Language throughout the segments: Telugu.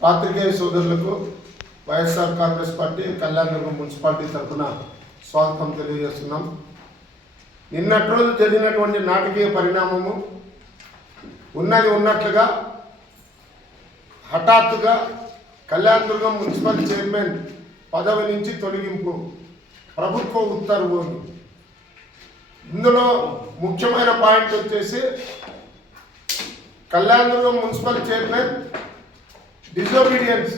పాత్రికేయ సోదరులకు YSR Congress party Kalyanadurgam municipality తరఫున స్వాగతం తెలియజేస్తున్నాం. నిన్నటి రోజు జరిగినటువంటి నాటకీయ పరిణామము ఉన్నది ఉన్నట్లుగా హఠాత్తుగా కళ్యాణదుర్గం మున్సిపల్ చైర్మన్ పదవి నుంచి తొలగింపు ప్రభుత్వ ఉత్తర్వు ఇందులో ముఖ్యమైన పాయింట్ వచ్చేసి కళ్యాణదుర్గం మున్సిపల్ చైర్మన్ డిజోబీడియన్స్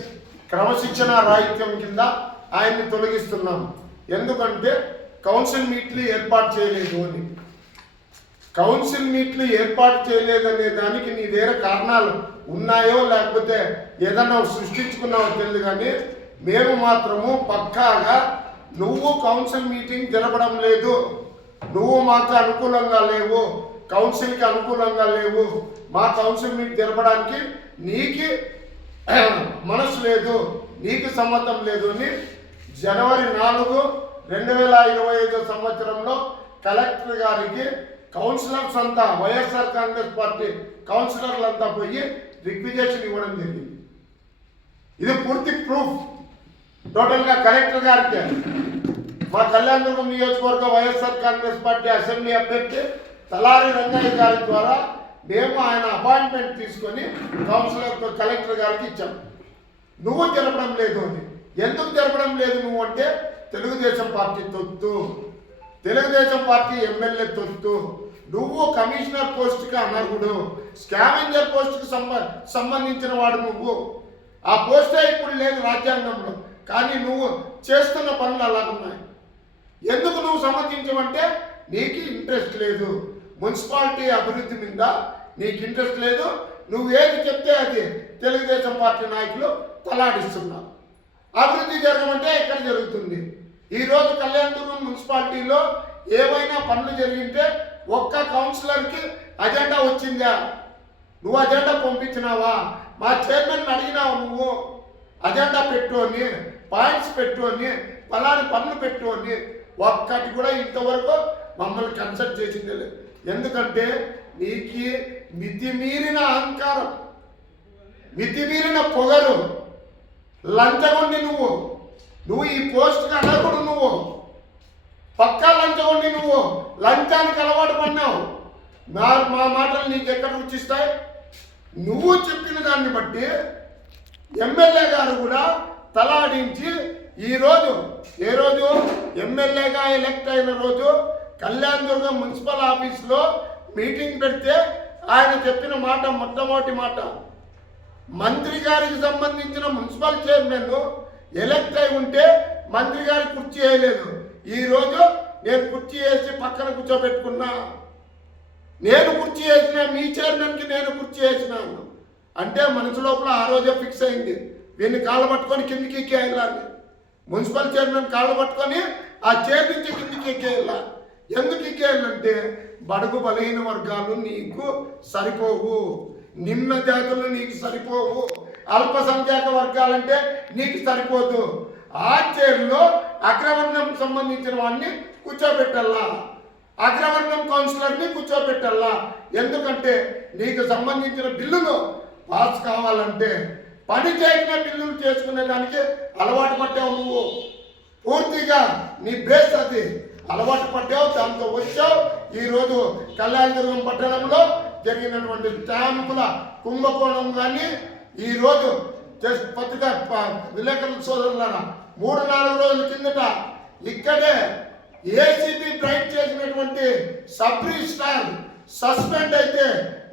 క్రమశిక్షణ రాహిత్యం కింద ఆయన్ని తొలగిస్తున్నాం. ఎందుకంటే కౌన్సిల్ మీట్లు ఏర్పాటు చేయలేదు అని. కౌన్సిల్ మీట్లు ఏర్పాటు చేయలేదనే దానికి నీ దగ్గర కారణాలు ఉన్నాయో లేకపోతే ఏదన్నా సృష్టించుకున్నావో తెలియదు కానీ మేము మాత్రము పక్కాగా నువ్వు కౌన్సిల్ మీటింగ్ జరపడం లేదు. నువ్వు మాకు అనుకూలంగా లేవు. కౌన్సిల్కి అనుకూలంగా లేవు. మా కౌన్సిల్ మీట్ జరపడానికి నీకు మనసు లేదు నీకు సమ్మతం లేదు అని జనవరి నాలుగు రెండు వేల ఇరవై ఐదో సంవత్సరంలో కలెక్టర్ గారికి కౌన్సిలర్స్ అంతా వైఎస్ఆర్ కాంగ్రెస్ పార్టీ కౌన్సిలర్లు అంతా పోయి రిక్విజేషన్ ఇవ్వడం జరిగింది. ఇది పూర్తి ప్రూఫ్. టోటల్గా కలెక్టర్ గారికి మా కళ్యాణదుర్గం నియోజకవర్గ వైఎస్ఆర్ కాంగ్రెస్ పార్టీ అసెంబ్లీ అభ్యర్థి తలారి రంగయ్య గారి ద్వారా మేము ఆయన అపాయింట్మెంట్ తీసుకొని కౌన్సిలర్ కలెక్టర్ గారికి ఇచ్చాం. నువ్వు జరపడం లేదు అని. ఎందుకు జరపడం లేదు నువ్వు అంటే తెలుగుదేశం పార్టీ తొత్తు. తెలుగుదేశం పార్టీ ఎమ్మెల్యే తొత్తు. నువ్వు కమిషనర్ పోస్ట్కి అనర్హుడు. స్కావెంజర్ పోస్ట్కి సంబ సంబంధించిన వాడు నువ్వు. ఆ పోస్టే ఇప్పుడు లేదు రాజ్యాంగంలో. కానీ నువ్వు చేస్తున్న పనులు అలాగున్నాయి. ఎందుకు నువ్వు సమర్థించమంటే నీకు ఇంట్రెస్ట్ లేదు. మున్సిపాలిటీ అభివృద్ధి మీద నీకు ఇంట్రెస్ట్ లేదు. నువ్వు ఏది చెప్తే అది తెలుగుదేశం పార్టీ నాయకులు తలాడిస్తున్నావు అభివృద్ధి జరగమంటే ఎక్కడ జరుగుతుంది? ఈరోజు కళ్యాణదుర్గం మున్సిపాలిటీలో ఏవైనా పనులు జరిగింటే ఒక్క కౌన్సిలర్కి అజెండా వచ్చిందా? నువ్వు అజెండా పంపించినావా? మా చైర్మన్ అడిగినావు నువ్వు. అజెండా పెట్టు అని పాయింట్స్ పెట్టు అని పలాని పనులు పెట్టు అని ఒక్కటి కూడా ఇంతవరకు మమ్మల్ని కన్సల్ట్ చేసింది లేదు. ఎందుకంటే నీకి మితిమీరిన అహంకారం మితిమీరిన పొగరు లంచగొండి నువ్వు. నువ్వు ఈ పోస్ట్కి అనర్హుడు నువ్వు. పక్కా లంచగొండి నువ్వు. లంచానికి అలవాటు పడినావు. మా మా మాటలు నీకు ఎక్కడ రుచిస్తాయి? నువ్వు చెప్పిన దాన్ని బట్టి ఎమ్మెల్యే గారు కూడా తలాడించి ఈరోజు ఏ రోజు? ఎమ్మెల్యేగా ఎలక్ట్ అయిన రోజు కళ్యాణ్ దుర్గం మున్సిపల్ ఆఫీస్లో మీటింగ్ పెడితే ఆయన చెప్పిన మాట మొట్టమొదటి మాట. మంత్రి గారికి సంబంధించిన మున్సిపల్ చైర్మన్ ఎలక్ట్ అయి ఉంటే మంత్రి గారి కుర్చీ వేయలేదు. ఈరోజు నేను కుర్చీ వేసి పక్కన కూర్చోబెట్టుకున్నా. నేను కుర్చీ వేసిన మీ చైర్మన్కి నేను కుర్చీ వేసినాను. అంటే మనసు లోపల ఆ రోజే ఫిక్స్ అయింది. వీడిని కాళ్ళ పట్టుకొని కిందికి ఎక్కేయాలి మున్సిపల్ చైర్మన్ కాళ్ళు పట్టుకొని ఆ చైర్ నుంచి కిందికి ఎక్కేయాలి ఎందుకు ఎక్కేయాలంటే బడుగు బలహీన వర్గాలు నీకు సరిపోవు. నిమ్న జాతులు నీకు సరిపోవు. అల్పసంఖ్యాక వర్గాలంటే నీకు సరిపోదు. ఆ చైర్లో అగ్రవర్ణం సంబంధించిన వాడిని కూర్చోబెట్టాలా అగ్రవర్ణం కౌన్సిలర్ని కూర్చోబెట్టాలా ఎందుకంటే నీకు సంబంధించిన బిల్లులు పాస్ కావాలంటే పని చేయకుండా బిల్లులు చేసుకునే దానికి అలవాటు పట్టావు నువ్వు. పూర్తిగా నీ బేస్ అది. అలవాటు పడ్డావు దాంతో వచ్చావు. ఈరోజు కళ్యాణదుర్గం పట్టణంలో జరిగినటువంటి స్టాంపుల కుంభకోణం కానీ ఈరోజు జస్ట్ పత్రిక విలేకరుల సోదరులారా మూడు నాలుగు రోజుల కిందట ఇక్కడే ఏసీబీ డ్రైవ్ చేసినటువంటి సబ్ రిజిస్ట్రార్ సస్పెండ్ అయితే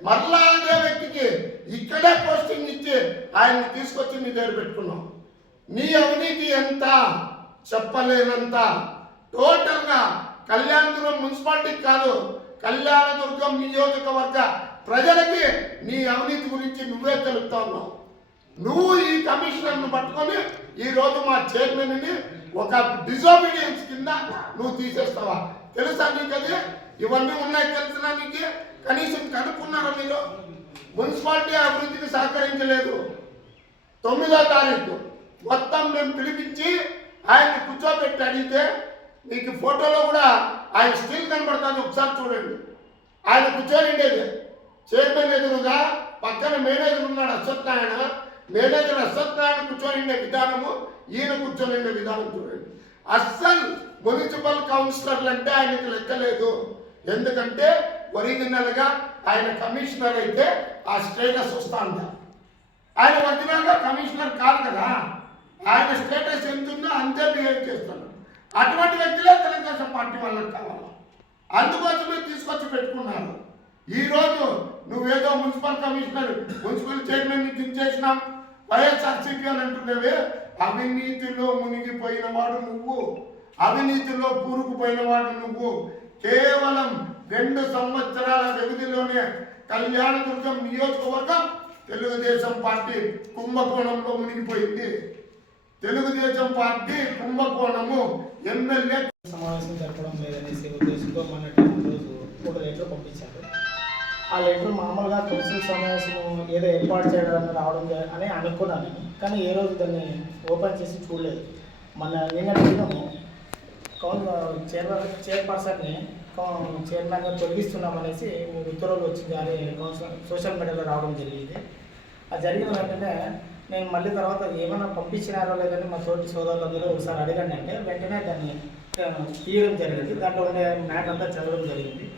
మరలా అదే వ్యక్తికి ఇక్కడే పోస్టింగ్ ఇచ్చి ఆయన్ని తీసుకొచ్చి మీ దగ్గర పెట్టుకున్నాం. నీ అవినీతి ఎంత? చెప్పలేనంత. టోటల్గా కళ్యాణదుర్గం మున్సిపాలిటీకి కాదు కళ్యాణదుర్గం నియోజకవర్గ ప్రజలకి నీ అవినీతి గురించి నువ్వే తెలుపుతా ఉన్నావు. నువ్వు ఈ కమిషనర్ను పట్టుకొని ఈరోజు మా చైర్మన్ని ఒక డిజోబీడియన్స్ కింద నువ్వు తీసేస్తావా? తెలుసా నీకు అది? ఇవన్నీ ఉన్నాయి తెలిసినా నీకు? కనీసం కనుక్కున్నారా మీరు? మున్సిపాలిటీ అభివృద్ధికి సహకరించలేదు. తొమ్మిదో తారీఖు మొత్తం మేము పిలిపించి ఆయన్ని కూర్చోబెట్టి అడిగితే మీకు ఫోటోలో కూడా ఆయన స్టిల్ కనబడుతుంది ఒకసారి చూడండి. ఆయన కూర్చొని ఉండేది. చైర్మన్ ఎదురుగా పక్కన మేనేజర్ ఉన్నాడు అశ్వత్నారాయణ మేనేజర్ అశ్వత్నారాయణ కూర్చొని ఉండే విధానము ఈయన కూర్చొని ఉండే విధానం చూడండి. అస్సలు మున్సిపల్ కౌన్సిలర్లు అంటే ఆయనకు లెక్కలేదు. ఎందుకంటే ఒరిజినల్గా ఆయన కమిషనర్ అయితే ఆ స్టేటస్ వస్తాందా ఆయన ఒరిజినల్గా కమిషనర్ కాదు కదా. ఆయన స్టేటస్ ఎంత ఉందో అంతే బిహేవ్ చేస్తాడు. అటువంటి వ్యక్తులే తెలుగుదేశం పార్టీ వాళ్ళకి కావాలి. అందుకోసమే తీసుకొచ్చి పెట్టుకున్నారు. ఈరోజు నువ్వేదో మున్సిపల్ కమిషనర్ మున్సిపల్ చైర్మన్ని దించేసినాం వైఎస్ఆర్సీపీ అని అంటున్నావే అవినీతిలో మునిగిపోయిన వాడు నువ్వు. అవినీతిలో కూరుకుపోయిన వాడు నువ్వు. కేవలం రెండు సంవత్సరాల వ్యవధిలోనే కళ్యాణదుర్గం నియోజకవర్గం తెలుగుదేశం పార్టీ కుంభకోణంలో మునిగిపోయింది. తెలుగుదేశం పార్టీ కుంభకోణము ఎమ్మెల్యే సమావేశం జరపడం లేదనేసి ఉద్దేశంతో మొన్నటి రోజు ఒక లెటర్ పంపించారు. ఆ లెటర్ మామూలుగా కౌన్సిల్ సమావేశం ఏదో ఏర్పాటు చేయడం రావడం అని అనుకున్నాను నేను. కానీ ఏ రోజు దాన్ని ఓపెన్ చేసి చూడలేదు. మన నిన్న దినము కౌన్ చైర్మన్ చైర్పర్సన్ని చైర్మన్గా తొలగిస్తున్నాం అనేసి ఉత్తర్వులు వచ్చింది అని కౌన్సిల్ సోషల్ మీడియాలో రావడం జరిగింది. అది జరిగిన వెంటనే నేను మళ్ళీ తర్వాత ఏమైనా పంపించినారో లేదని మా తోటి సోదరులందరూ ఒకసారి అడిగాను అంటే వెంటనే దాన్ని తీయడం జరిగింది. దాంట్లో ఉండే మ్యాటర్ అంతా చదవడం జరిగింది.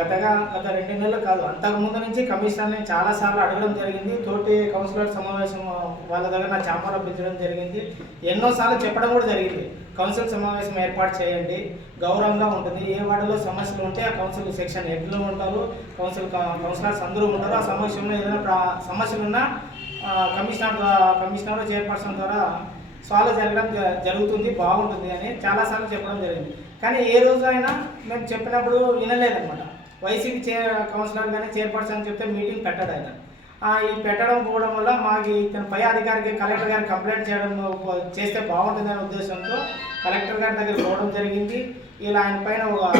గతగా గత రెండు నెలలు కాదు అంతకుముందు నుంచి కమిషనర్ని చాలాసార్లు అడగడం జరిగింది. తోటి కౌన్సిలర్ సమావేశం వాళ్ళ దగ్గర నా చాంబర్ రప్పించడం జరిగింది. ఎన్నోసార్లు చెప్పడం కూడా జరిగింది. కౌన్సిల్ సమావేశం ఏర్పాటు చేయండి గౌరవంగా ఉంటుంది. ఏ వార్డులో సమస్యలు ఉంటే ఆ కౌన్సిల్ సెక్షన్ హెడ్లు ఉంటారు. కౌన్సిల్ కౌన్సిలర్స్ అందరూ ఉంటారు. ఆ సమస్యలో ఏదైనా ప్రా- సమస్యలు ఉన్నా కమిషనర్ కమిషనర్ చైర్పర్సన్ ద్వారా సాల్వ్ జరగడం జ- జరుగుతుంది బాగుంటుంది అని చాలాసార్లు చెప్పడం జరిగింది. కానీ ఏ రోజు అయినా మేము చెప్పినప్పుడు వినలేదన్నమాట. వైసీపీ చే కౌన్సిలర్ కానీ చైర్పర్సన్ చెప్తే మీటింగ్ పెట్టాడు ఆయన ఈ పెట్టడం పోవడం వల్ల మాకు ఇతను పై అధికారికి కలెక్టర్ గారికి కంప్లైంట్ చేయడం చేస్తే బాగుంటుందనే ఉద్దేశంతో కలెక్టర్ గారి దగ్గర పోవడం జరిగింది. ఇలా ఆయన పైన ఒక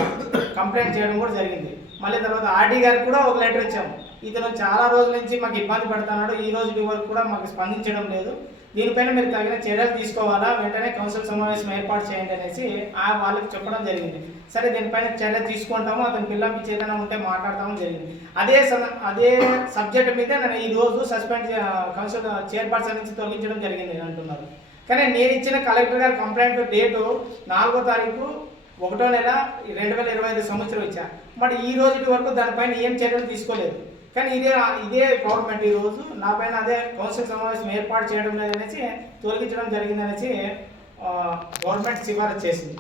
కంప్లైంట్ చేయడం కూడా జరిగింది. మళ్ళీ తర్వాత ఆర్డీ గారికి కూడా ఒక లెటర్ ఇచ్చాము. ఇతను చాలా రోజుల నుంచి మాకు ఇబ్బంది పడుతున్నాడు. ఈ రోజు వరకు కూడా మాకు స్పందించడం లేదు. దీనిపైన మీరు తగిన చర్యలు తీసుకోవాలా? వెంటనే కౌన్సిల్ సమావేశం ఏర్పాటు చేయండి అనేసి ఆ వాళ్ళకి చెప్పడం జరిగింది. సరే దీనిపైన చర్య తీసుకుంటాము. అతని పిల్లలకి ఏదైనా ఉంటే మాట్లాడతాము జరిగింది. అదే సమ- అదే సబ్జెక్ట్ మీద నేను ఈ రోజు సస్పెండ్ కౌన్సిల్ చైర్పర్సన్ నుంచి తొలగించడం జరిగింది అంటున్నారు. కానీ నేను ఇచ్చిన కలెక్టర్ గారి కంప్లైంట్ డేటు నాలుగో తారీఖు ఒకటో నెల రెండు వేల ఇరవై ఐదు సంవత్సరం ఇచ్చా. మరి ఈ రోజు వరకు దానిపైన ఏం చర్యలు తీసుకోలేదు. కానీ ఇదే ఇదే గవర్నమెంట్ ఈ రోజు నా పైన అదే కౌన్సిల్ సమావేశం ఏర్పాటు చేయడం లేదనేసి తొలగించడం జరిగిందనేసి ఆ, గవర్నమెంట్ సిఫారసు చేసింది.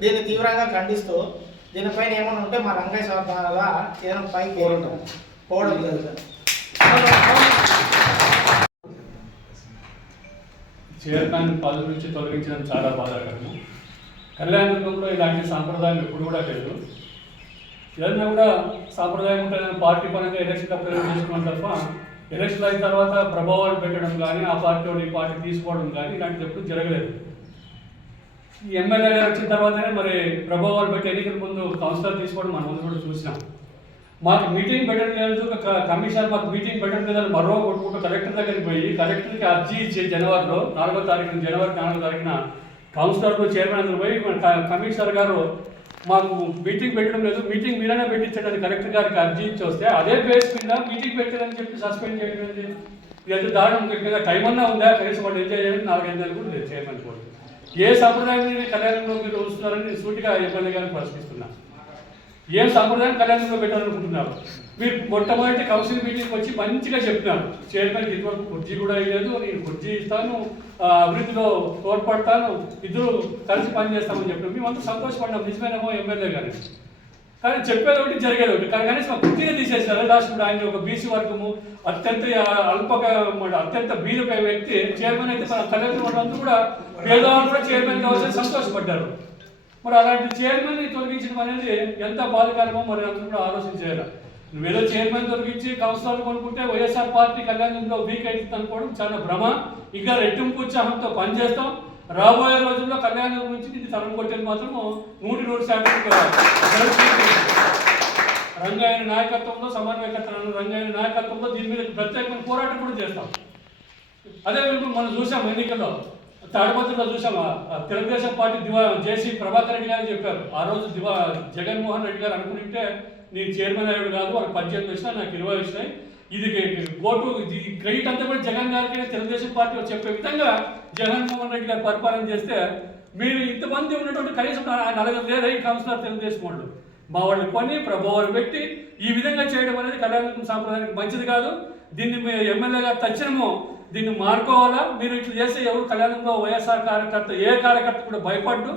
దీన్ని తీవ్రంగా ఖండిస్తూ దీనిపైన ఏమైనా ఉంటే మా రంగయ్య సార్ ద్వారా ఏదైనా పైకి పోవడం. పోవడం జరుగుతుంది. చైర్మన్ పదవి నుంచి తొలగించడం చాలా బాధాకరము. కళ్యాణదుర్గంలో ఇలాంటి సాంప్రదాయం ఎప్పుడు కూడా లేదు. ఏదైనా కూడా సాంప్రదాయం ఉంటుందని పార్టీ పరంగా ఎలక్షన్ అప్లై చేసుకోవడం తప్ప ఎలక్షన్ అయిన తర్వాత ప్రభావాలు పెట్టడం కానీ ఆ పార్టీ ఈ పార్టీ తీసుకోవడం కానీ ఇలాంటి ఎప్పుడు జరగలేదు. ఈ ఎమ్మెల్యే గారు వచ్చిన తర్వాతనే మరి ప్రభావాలు పెట్టి ఎన్నికల ముందు కౌన్సిలర్ తీసుకోవడం మనం ముందు కూడా చూసినాం. మాకు మీటింగ్ పెట్టడం లేదు కమిషన్ మాకు మీటింగ్ పెట్టడం లేదని మరో కొట్టుకుంటూ కలెక్టర్ దగ్గరికి పోయి కలెక్టర్కి అర్జీ ఇచ్చి జనవరిలో నాలుగో తారీఖున జనవరి నాలుగో తారీఖున కౌన్సిలర్లు చైర్మన్ అందరూ పోయి మన కమిషనర్ గారు మాకు మీటింగ్ పెట్టడం లేదు. మీటింగ్ మీరైనా పెట్టించండి. కలెక్టర్ గారికి అర్జీ ఇచ్చి వస్తే అదే బేస్ మీద మీటింగ్ పెట్టాలని చెప్పి సస్పెండ్ చేయడం ఏంటి? ఇది దారుణం. ఇంకా టైం అన్నా ఉందా? కనీసం వాళ్ళు ఎంజాయ్ చేయాలని నాలుగైదు నెలలు కూడా నేను చేయమనుకోండి ఏ సంప్రదాయం కళ్యాణంలో మీరు వస్తున్నారని సూటిగా ఎమ్మెల్యే గారిని ప్రశ్నిస్తున్నాను ఏం సంప్రదాయం కళ్యాణంలో పెట్టాలనుకుంటున్నారు? మీరు మొట్టమొదటి కౌన్సిల్ మీటింగ్ వచ్చి మంచిగా చెప్తున్నారు చైర్మన్ ఇదివరకు కుర్చీ కూడా ఇవ్వలేదు నేను కుర్చీ ఇస్తాను ఆ, అభివృద్ధిలో తోడ్పడతాను ఇద్దరు కలిసి పనిచేస్తామని చెప్పినాం మేమంతా సంతోషపడ్డాం నిజమేనేమో ఎమ్మెల్యే కానీ కానీ చెప్పేది ఒకటి జరిగేది ఒకటి. కానీ కనీసం కుర్చీని తీసేసారు లాస్ట్ ఆయన ఒక బీసీ వర్గము అత్యంత అల్పక అత్యంత బీద వ్యక్తి చైర్మన్ అయితే మన కలెక్టర్ కూడా పేదవాళ్ళు కూడా చైర్మన్ కావాల్సి సంతోషపడ్డారు. మరి అలాంటి చైర్మన్ తొలగించడం అనేది ఎంత బాధకరమో మరి అందరూ కూడా ఆలోచించారు. నువ్వేదో చైర్మన్ తొలగించి కౌన్సిలర్ కొనుక్కుంటే వైఎస్ఆర్ పార్టీ కళ్యాణంలో వీక్ అవుతుంది అనుకోవడం చాలా భ్రమ. ఇంకా రెట్టింపు ఉత్సాహంతో పనిచేస్తాం. రాబోయే రోజుల్లో కళ్యాణం నుంచి ఇది తరం కొట్టేది మాత్రం నూటి నూరు శాతం రంగాయన నాయకత్వంలో సమన్వయకర్తలను రంగాయన నాయకత్వంలో దీని మీద ప్రత్యేకమైన పోరాటం కూడా చేస్తాం. అదే విధంగా మనం చూసాం ఎన్నికల్లో తాడిపత్రిలో చూసాం తెలుగుదేశం పార్టీ దివా జేసీ ప్రభాకర్ రెడ్డి గారు చెప్పారు. ఆ రోజు దివా జగన్మోహన్ రెడ్డి గారు అనుకుంటే నేను చైర్మన్ అయ్యాడు కాదు వాళ్ళకి పద్దెనిమిది వచ్చినా నాకు ఇరవై వచ్చినాయి. ఇది ఓటు ఇది క్రెడిట్ అంతా కూడా జగన్ గారికి తెలుగుదేశం పార్టీ చెప్పే విధంగా జగన్మోహన్ రెడ్డి గారు పరిపాలన చేస్తే మీరు ఇంతమంది ఉన్నటువంటి కనీసం నలభై నలుగురు లేరు ఈ కౌన్సిలర్ తెలుగుదేశం వాళ్ళు. మా వాళ్ళు కొని ప్రభావాలు పెట్టి ఈ విధంగా చేయడం అనేది కళ్యాణ సాంప్రదాయానికి మంచిది కాదు. దీన్ని మీ ఎమ్మెల్యే గారు తక్షణము దీన్ని మార్కోవాలా? మీరు ఇట్లా చేసే ఎవరు కళ్యాణంలో వైఎస్ఆర్ కార్యకర్త ఏ కార్యకర్త కూడా భయపడ్డు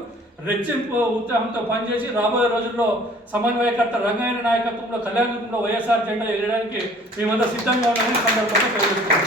రెచ్చింపు ఉత్సాహంతో పనిచేసి రాబోయే రోజుల్లో సమన్వయకర్త రంగయ్య నాయకత్వంలో కళ్యాణంలో వైఎస్ఆర్ జెండా ఎగరడానికి మేమంతా సిద్ధంగా ఉన్నామని సందర్భంగా తెలియజేస్తున్నాం.